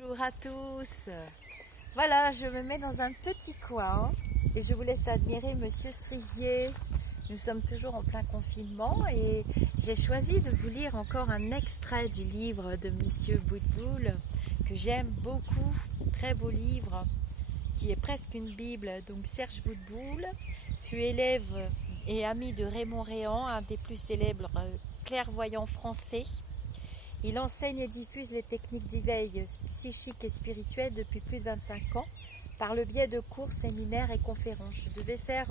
Bonjour à tous. Voilà, je me mets dans un petit coin et je vous laisse admirer Monsieur Cerisier. Nous sommes toujours en plein confinement et j'ai choisi de vous lire encore un extrait du livre de Monsieur Boutboul que j'aime beaucoup. Très beau livre qui est presque une Bible. Donc Serge Boutboul fut élève et ami de Raymond Réan, un des plus célèbres clairvoyants français. Il enseigne et diffuse les techniques d'éveil psychique et spirituel depuis plus de 25 ans par le biais de cours, séminaires et conférences. Je devais faire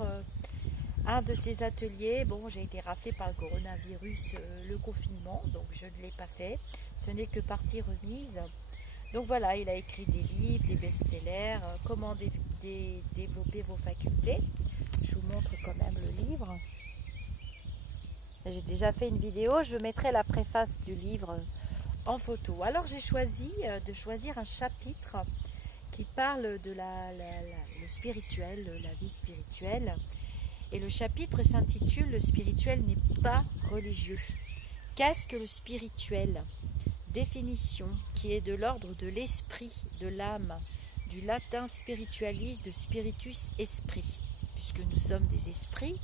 un de ces ateliers. Bon, j'ai été raflée par le coronavirus, le confinement, donc je ne l'ai pas fait. Ce n'est que partie remise. Donc voilà, il a écrit des livres, des best-sellers, comment développer vos facultés. Je vous montre quand même le livre. J'ai déjà fait une vidéo, je mettrai la préface du livre en photo. Alors j'ai choisi de choisir un chapitre qui parle de le spirituel, la vie spirituelle. Et le chapitre s'intitule « Le spirituel n'est pas religieux ». Qu'est-ce que le spirituel? Définition qui est de l'ordre de l'esprit, de l'âme, du latin spiritualis, de spiritus, esprit, puisque nous sommes des esprits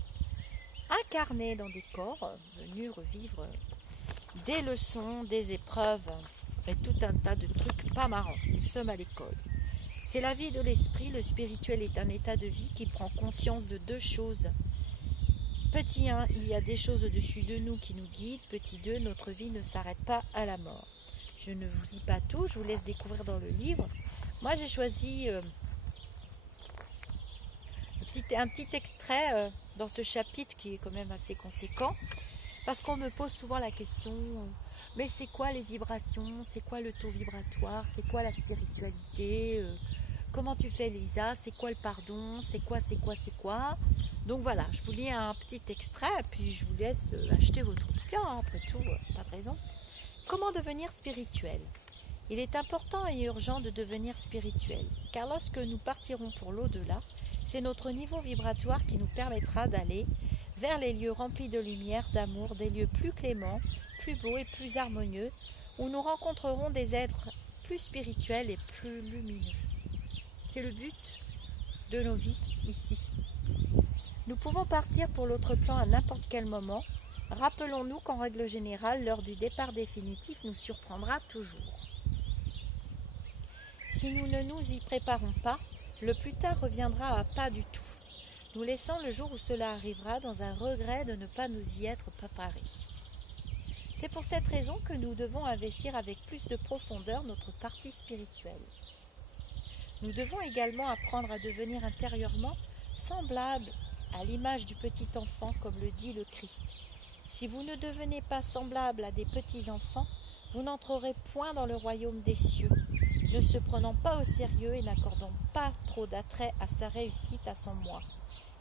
incarnés dans des corps, venus revivre des leçons, des épreuves et tout un tas de trucs pas marrants. Nous sommes à l'école. C'est la vie de l'esprit. Le spirituel est un état de vie qui prend conscience de deux choses. Petit 1, il y a des choses au-dessus de nous qui nous guident. Petit 2, notre vie ne s'arrête pas à la mort. Je ne vous lis pas tout, je vous laisse découvrir dans le livre. Moi, j'ai choisi un petit extrait dans ce chapitre qui est quand même assez conséquent. Parce qu'on me pose souvent la question, mais c'est quoi les vibrations? C'est quoi le taux vibratoire? C'est quoi la spiritualité? Comment tu fais, Lisa? C'est quoi le pardon? C'est quoi? Donc voilà, je vous lis un petit extrait, puis je vous laisse acheter votre bouquin, hein, après tout, pas de raison. Comment devenir spirituel? Il est important et urgent de devenir spirituel, car lorsque nous partirons pour l'au-delà, c'est notre niveau vibratoire qui nous permettra d'aller vers les lieux remplis de lumière, d'amour, des lieux plus cléments, plus beaux et plus harmonieux, où nous rencontrerons des êtres plus spirituels et plus lumineux. C'est le but de nos vies ici. Nous pouvons partir pour l'autre plan à n'importe quel moment. Rappelons-nous qu'en règle générale, l'heure du départ définitif nous surprendra toujours. Si nous ne nous y préparons pas, le plus tard reviendra à pas du tout, nous laissant le jour où cela arrivera dans un regret de ne pas nous y être préparés. C'est pour cette raison que nous devons investir avec plus de profondeur notre partie spirituelle. Nous devons également apprendre à devenir intérieurement semblables à l'image du petit enfant, comme le dit le Christ. Si vous ne devenez pas semblables à des petits enfants, vous n'entrerez point dans le royaume des cieux, ne se prenant pas au sérieux et n'accordant pas trop d'attrait à sa réussite, à son moi.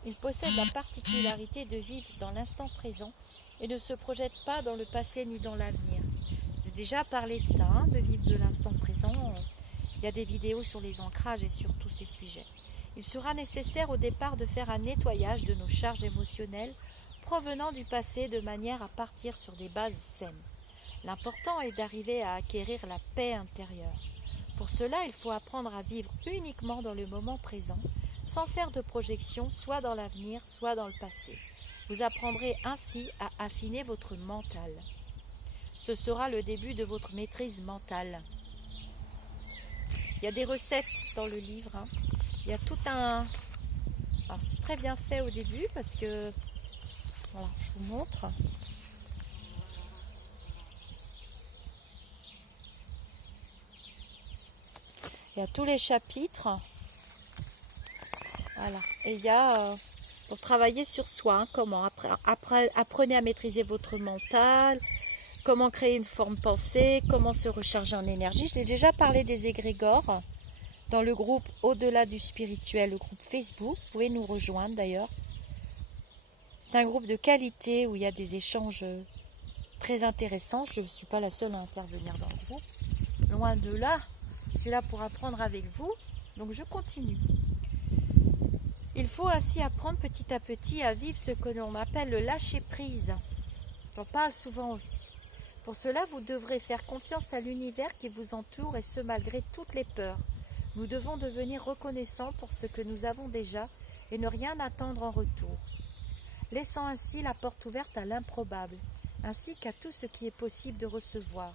Il possède la particularité de vivre dans l'instant présent et ne se projette pas dans le passé ni dans l'avenir. J'ai déjà parlé de ça, de vivre de l'instant présent. Il y a des vidéos sur les ancrages et sur tous ces sujets. Il sera nécessaire au départ de faire un nettoyage de nos charges émotionnelles provenant du passé de manière à partir sur des bases saines. L'important est d'arriver à acquérir la paix intérieure. Pour cela, il faut apprendre à vivre uniquement dans le moment présent, sans faire de projection, soit dans l'avenir, soit dans le passé. Vous apprendrez ainsi à affiner votre mental. Ce sera le début de votre maîtrise mentale. Il y a des recettes dans le livre. Il y a tout un... Alors, c'est très bien fait au début parce que... Voilà, je vous montre. Il y a tous les chapitres. Voilà. Et il y a pour travailler sur soi, comment apprenez à maîtriser votre mental, comment créer une forme pensée, comment se recharger en énergie. Je l'ai déjà parlé des égrégores dans le groupe Au-delà du spirituel, le groupe Facebook. Vous pouvez nous rejoindre d'ailleurs. C'est un groupe de qualité où il y a des échanges très intéressants. Je ne suis pas la seule à intervenir dans le groupe. Loin de là, je suis là pour apprendre avec vous, donc je continue. Il faut ainsi apprendre petit à petit à vivre ce que l'on appelle le lâcher-prise. J'en parle souvent aussi. Pour cela, vous devrez faire confiance à l'univers qui vous entoure et ce malgré toutes les peurs. Nous devons devenir reconnaissants pour ce que nous avons déjà et ne rien attendre en retour, laissant ainsi la porte ouverte à l'improbable, ainsi qu'à tout ce qui est possible de recevoir.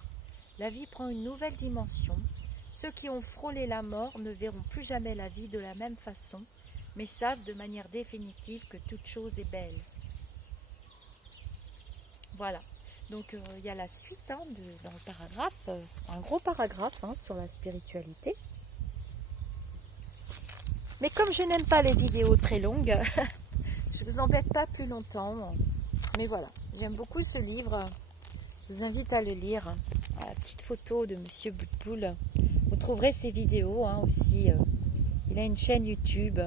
La vie prend une nouvelle dimension. Ceux qui ont frôlé la mort ne verront plus jamais la vie de la même façon, mais savent de manière définitive que toute chose est belle. Voilà. Donc il y a la suite dans le paragraphe. C'est un gros paragraphe sur la spiritualité. Mais comme je n'aime pas les vidéos très longues, je ne vous embête pas plus longtemps. Mais voilà, j'aime beaucoup ce livre. Je vous invite à le lire. La petite photo de Monsieur Boutboul. Vous trouverez ses vidéos aussi. Il a une chaîne YouTube.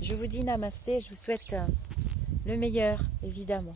Je vous dis namasté. Je vous souhaite le meilleur, évidemment.